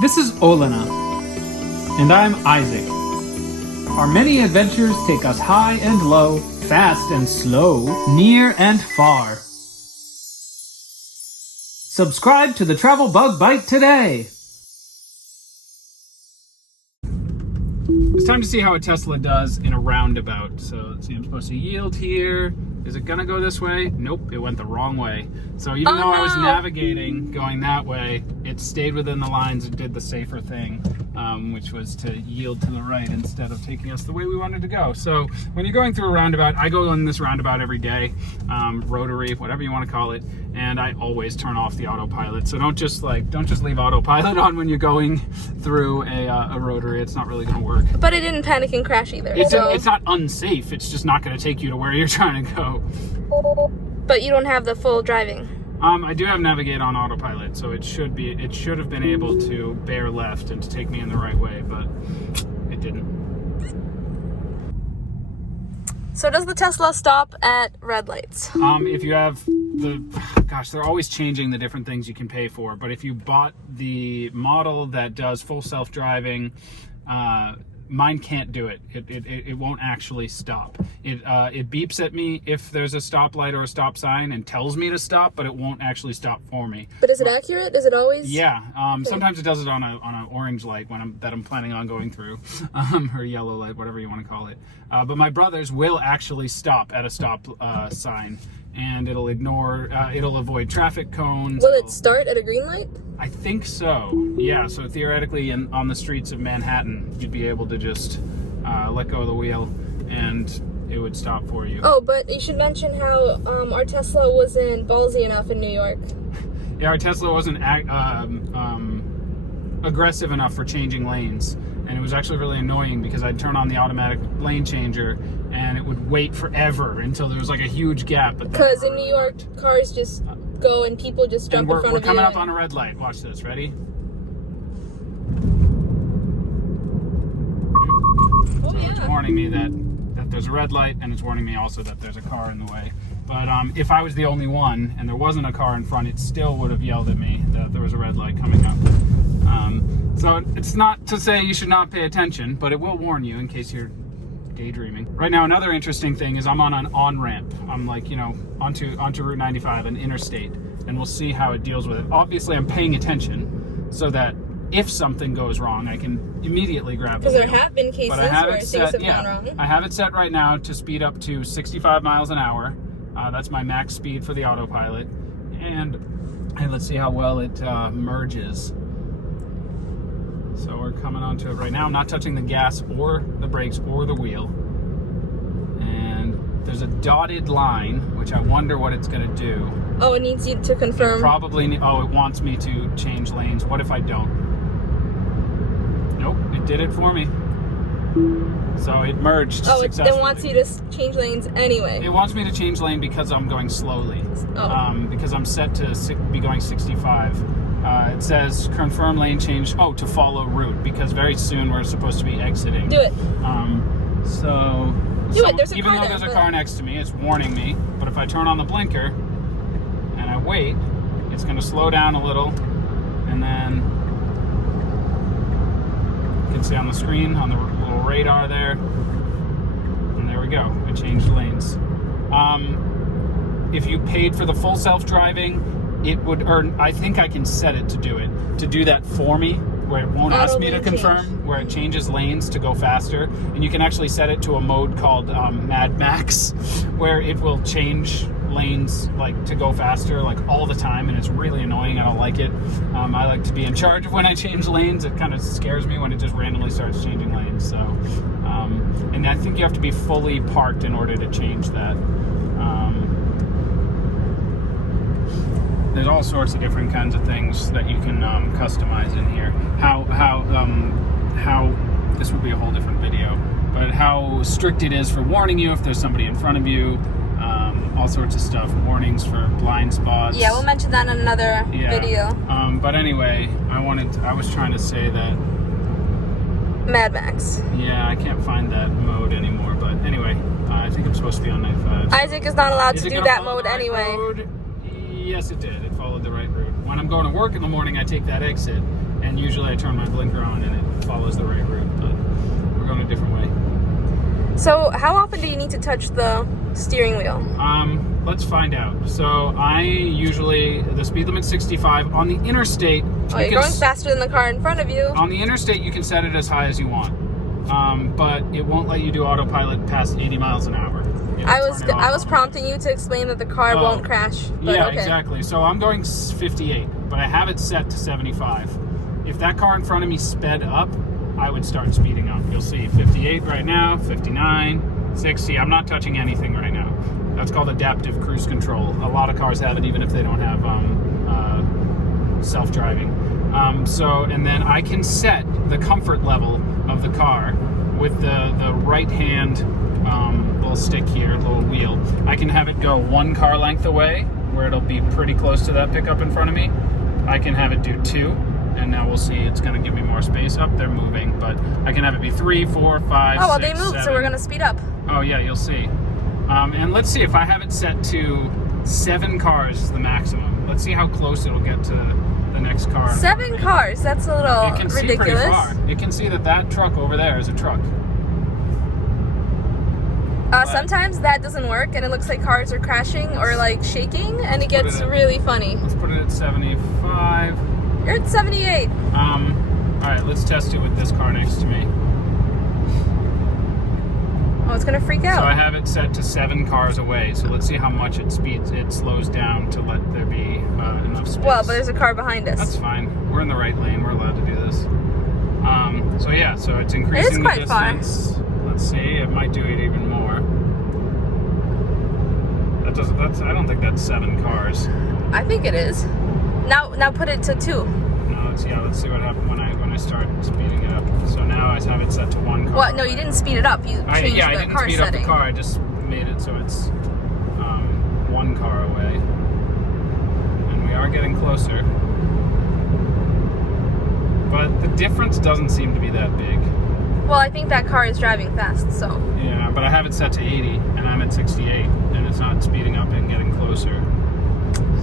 This is Olena, and I'm Isaac. Our many adventures take us high and low, fast and slow, near and far. Subscribe to the Travel Bug Bite today! It's time to see how a Tesla does in a roundabout. So let's see, I'm supposed to yield here. Is it gonna go this way? Nope, it went the wrong way. So even though I was navigating going that way, it stayed within the lines and did the safer thing, which was to yield to the right instead of taking us the way we wanted to go. So when you're going through a roundabout, I go on this roundabout every day, rotary, whatever you want to call it, and I always turn off the autopilot. So don't just leave autopilot on when you're going through a rotary. It's not really gonna work. But it didn't panic and crash either. It's not unsafe. It's just not gonna take you to where you're trying to go. But you don't have the full driving. I do have navigate on autopilot, so it should have been able to bear left and to take me in the right way, but it didn't. So does the Tesla stop at red lights? If you have they're always changing the different things you can pay for, but if you bought the model that does full self-driving, mine can't do it. It won't actually stop. It beeps at me if there's a stoplight or a stop sign and tells me to stop, but it won't actually stop for me. But is it accurate? Is it always? Yeah. Sometimes it does it on an orange light that I'm planning on going through, or yellow light, whatever you want to call it. But my brother's will actually stop at a stop sign, and it'll avoid traffic cones. Will it start at a green light? I think so. Yeah. So theoretically, on the streets of Manhattan, you'd be able to just let go of the wheel, and it would stop for you. Oh, but you should mention how our Tesla wasn't ballsy enough in New York. Yeah, our Tesla wasn't aggressive enough for changing lanes, and it was actually really annoying because I'd turn on the automatic lane changer, and it would wait forever until there was like a huge gap. Because in New York, cars just go and people just jump in front of you. We're coming up on a red light. Watch this. Ready? Oh, yeah. It's warning me that there's a red light, and it's warning me also that there's a car in the way. But if I was the only one and there wasn't a car in front, it still would have yelled at me that there was a red light coming up. So it's not to say you should not pay attention, but it will warn you in case you're daydreaming. Right now, another interesting thing is I'm on an on-ramp. I'm like, onto Route 95, an interstate, and we'll see how it deals with it. Obviously, I'm paying attention so that if something goes wrong, I can immediately grab it. Because there have been cases where things have gone wrong. I have it set right now to speed up to 65 miles an hour. That's my max speed for the autopilot. And let's see how well it merges. So we're coming onto it right now. I'm not touching the gas or the brakes or the wheel. And there's a dotted line, which I wonder what it's going to do. Oh, it needs you to confirm. It wants me to change lanes. What if I don't? Nope, it did it for me. So it merged successfully. It wants you to change lanes anyway. It wants me to change lane because I'm going slowly. Because I'm set to be going 65. It says confirm lane change. Oh, to follow route, because very soon we're supposed to be exiting. Do it. Even though there's a car next to me, it's warning me. But if I turn on the blinker and I wait, it's going to slow down a little, and then you can see on the screen on the little radar there, and there we go. I changed lanes. If you paid for the full self-driving, it would earn. I think I can set it to do that for me, where it won't ask me to confirm, where it changes lanes to go faster. And you can actually set it to a mode called Mad Max, where it will change lanes like to go faster like all the time, and it's really annoying. I don't like it. I like to be in charge of when I change lanes. It kind of scares me when it just randomly starts changing lanes. So, and I think you have to be fully parked in order to change that. There's all sorts of different kinds of things that you can customize in here. How this would be a whole different video, but how strict it is for warning you if there's somebody in front of you. All sorts of stuff. Warnings for blind spots. Yeah, we'll mention that in another video. But anyway, I was trying to say that Mad Max. Yeah, I can't find that mode anymore. But anyway, I think I'm supposed to be on 95. Isaac is not allowed to do that mode anyway. Yes, it did. It followed the right route. When I'm going to work in the morning, I take that exit, and usually I turn my blinker on and it follows the right route, but we're going a different way. So how often do you need to touch the steering wheel? Let's find out. So the speed limit's 65 on the interstate. Oh, you're going faster than the car in front of you. On the interstate, you can set it as high as you want, but it won't let you do autopilot past 80 miles an hour. I was prompting you to explain that the car won't crash. Yeah, okay. Exactly. So I'm going 58, but I have it set to 75. If that car in front of me sped up, I would start speeding up. You'll see 58 right now, 59, 60. I'm not touching anything right now. That's called adaptive cruise control. A lot of cars have it, even if they don't have self-driving. And then I can set the comfort level of the car with the right hand little stick here, little wheel. I can have it go one car length away, where it'll be pretty close to that pickup in front of me. I can have it do 2, and now we'll see. It's going to give me more space up. They're moving, but I can have it be 3, 4, 5. Oh well, 6, they moved, 7. so we're going to speed up. Oh yeah, you'll see. And let's see if I have it set to 7 cars is the maximum. Let's see how close it'll get to the next car. 7 cars? That's a little it can ridiculous. See pretty far. It can see that truck over there is a truck. Sometimes that doesn't work, and it looks like cars are crashing or like shaking, and it gets really funny. Let's put it at 75. You're at 78. All right, let's test it with this car next to me. Oh, it's gonna freak out. So I have it set to 7 cars away. So let's see how much it slows down to let there be enough space. Well, but there's a car behind us. That's fine. We're in the right lane. We're allowed to do this. So it's increasing the distance. Far. Let's see. It might do it even more. I don't think that's 7 cars. I think it is. Now put it to 2. No, let's see what happens when I start speeding it up. So now I have it set to 1 car. Well, no, you didn't speed it up. You changed the car setting. I didn't speed up the car. I just made it so it's 1 car away. And we are getting closer. But the difference doesn't seem to be that big. Well, I think that car is driving fast, so. Yeah, but I have it set to 80, and I'm at 68, and it's not speeding up and getting closer.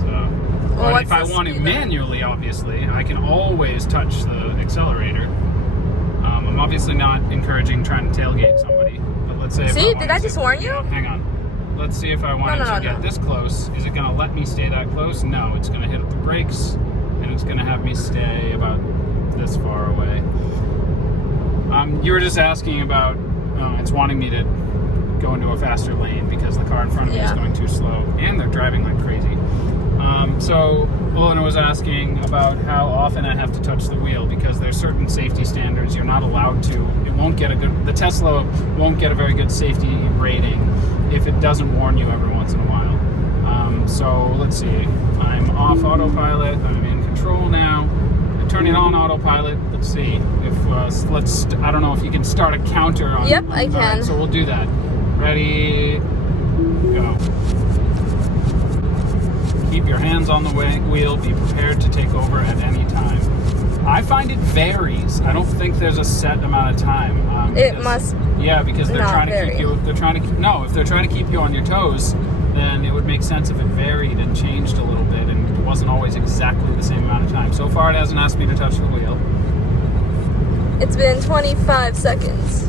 So, well, but if I want to manually, obviously, I can always touch the accelerator. I'm obviously not encouraging trying to tailgate somebody, but let's say if did I just warn you? Hang on. Let's see if I wanted to get this close. Is it going to let me stay that close? No, it's going to hit the brakes, and it's going to have me stay about this far away. You were just asking about, it's wanting me to go into a faster lane because the car in front of me is going too slow, and they're driving like crazy. So Olena was asking about how often I have to touch the wheel, because there's certain safety standards you're not allowed to. The Tesla won't get a very good safety rating if it doesn't warn you every once in a while. So let's see, I'm off autopilot, I'm in control now. Turning on autopilot. Let's see if I don't know if you can start a counter on. Yep, I can. Right, so we'll do that. Ready, go. Keep your hands on the wheel. Be prepared to take over at any time. I find it varies. I don't think there's a set amount of time. It must. Yeah, because they're trying to keep you. If they're trying to keep you on your toes, then it would make sense if it varied and changed a little bit and it wasn't always exactly the same amount of time. So far, it hasn't asked me to touch the wheel. It's been 25 seconds.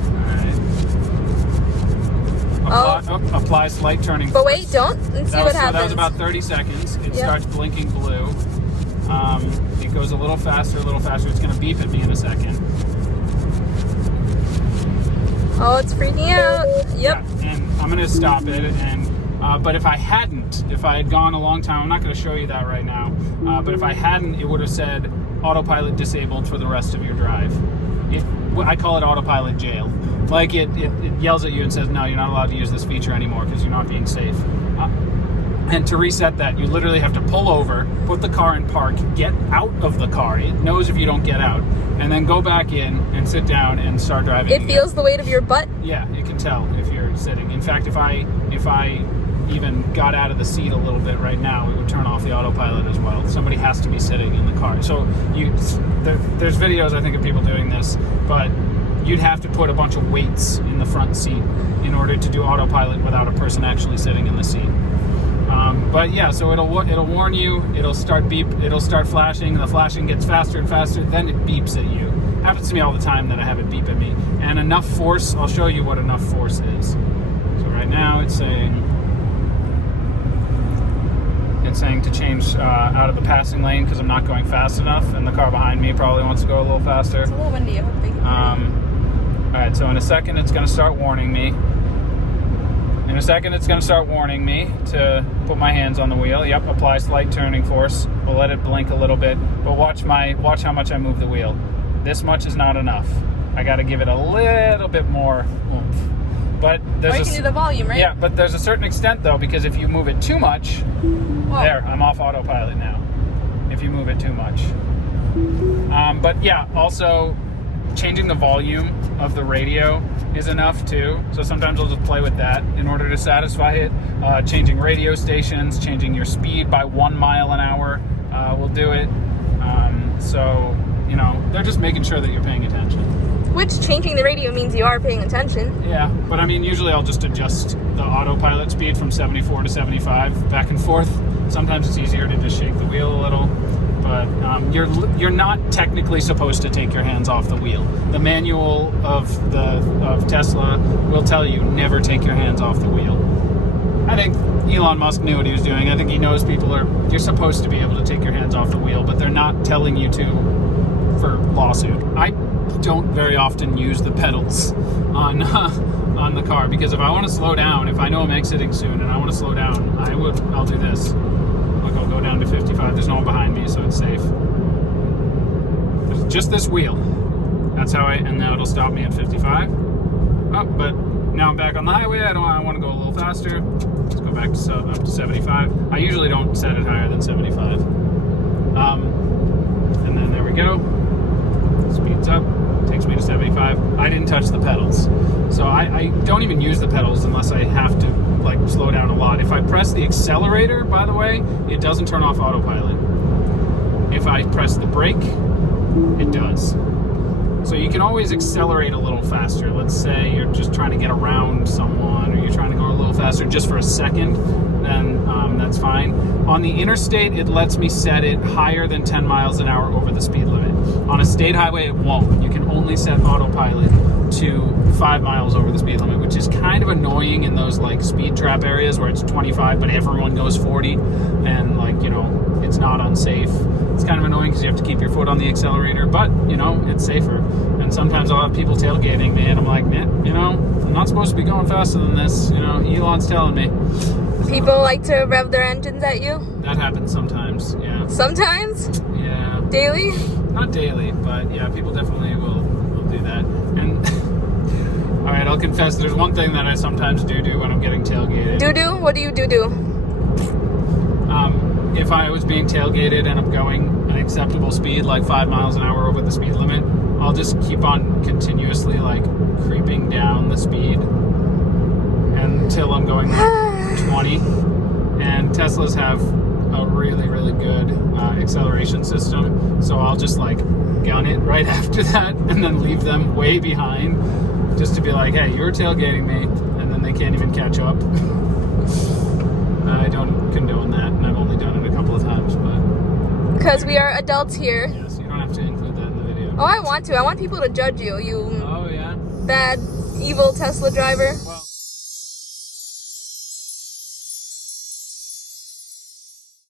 All right. Apply slight turning. But wait, don't, and see what happens. So that was about 30 seconds. It starts blinking blue. It goes a little faster, It's going to beep at me in a second. Oh, it's freaking out. Yep. Yeah, and I'm going to stop it. But if I had gone a long time, I'm not going to show you that right now. But if I hadn't, it would have said autopilot disabled for the rest of your drive. I call it Autopilot Jail. Like it yells at you and says, no, you're not allowed to use this feature anymore because you're not being safe. And to reset that, you literally have to pull over, put the car in park, get out of the car. It knows if you don't get out. And then go back in and sit down and start driving again. Feels the weight of your butt? Yeah, it can tell if you're sitting. In fact, if I even got out of the seat a little bit right now, it would turn off the autopilot as well. Somebody has to be sitting in the car. So there's videos, I think, of people doing this, but you'd have to put a bunch of weights in the front seat in order to do autopilot without a person actually sitting in the seat. But yeah, so it'll warn you. It'll start flashing. The flashing gets faster and faster. Then it beeps at you. Happens to me all the time that I have it beep at me. And enough force. I'll show you what enough force is. So right now it's saying to change out of the passing lane because I'm not going fast enough, and the car behind me probably wants to go a little faster. It's a little windy. I hope they can all right, so in a second it's going to start warning me. In a second it's going to start warning me to put my hands on the wheel. Yep, apply slight turning force. We'll let it blink a little bit, but watch how much I move the wheel. This much is not enough. I got to give it a little bit more oomph. But there's you can do the volume, right? Yeah, but there's a certain extent though, because if you move it too much, Whoa. there, I'm off autopilot now. If you move it too much. But yeah, also changing the volume of the radio is enough too. So sometimes I'll just play with that in order to satisfy it. Changing radio stations, changing your speed by 1 mile an hour will do it. So, you know, they're just making sure that you're paying attention. Which changing the radio means you are paying attention. Yeah, but I mean, usually I'll just adjust the autopilot speed from 74 to 75 back and forth. Sometimes it's easier to just shake the wheel a little, but you're not technically supposed to take your hands off the wheel. The manual of Tesla will tell you never take your hands off the wheel. I think Elon Musk knew what he was doing. I think he knows you're supposed to be able to take your hands off the wheel, but they're not telling you to for lawsuit. I don't very often use the pedals on the car, because if I want to slow down, if I know I'm exiting soon and I want to slow down, I'll do this. I'll go down to 55. There's no one behind me, so it's safe. There's just this wheel. That's how and now it'll stop me at 55. Oh, but now I'm back on the highway. I want to go a little faster. Let's go back to up to 75. I usually don't set it higher than 75. And then there we go. Speeds up, takes me to 75. I didn't touch the pedals. So I don't even use the pedals unless I have to like slow down a lot. If I press the accelerator, by the way, it doesn't turn off autopilot. If I press the brake, it does. So you can always accelerate a little faster. Let's say you're just trying to get around someone, or you're trying to go a little faster just for a second, then that's fine. On the interstate, it lets me set it higher than 10 miles an hour over the speed limit. On a state highway, it won't. You can only set autopilot to 5 miles over the speed limit, which is kind of annoying in those like speed trap areas where it's 25, but everyone goes 40, and like, you know, it's not unsafe. It's kind of annoying because you have to keep your foot on the accelerator, but you know, it's safer. And sometimes I'll have people tailgating me, and I'm like, man, you know, I'm not supposed to be going faster than this. You know, Elon's telling me. People like to rev their engines at you? That happens sometimes, yeah. Sometimes? Yeah. Daily? Not daily, but yeah, people definitely will do that. And all right, I'll confess, there's one thing that I sometimes do when I'm getting tailgated. Do? What do you do? If I was being tailgated and I'm going an acceptable speed, like 5 miles an hour over the speed limit, I'll just keep on continuously like creeping down the speed until I'm going like 20. And Teslas have a really, really good acceleration system. So I'll just like gun it right after that and then leave them way behind, just to be like, hey, you're tailgating me, and then they can't even catch up. I don't condone that, and I've only done it a couple of times, but... Because we are adults here. Yes, you don't have to include that in the video. Oh, I want to. I want people to judge you, you Oh, yeah? bad, evil Tesla driver. Well...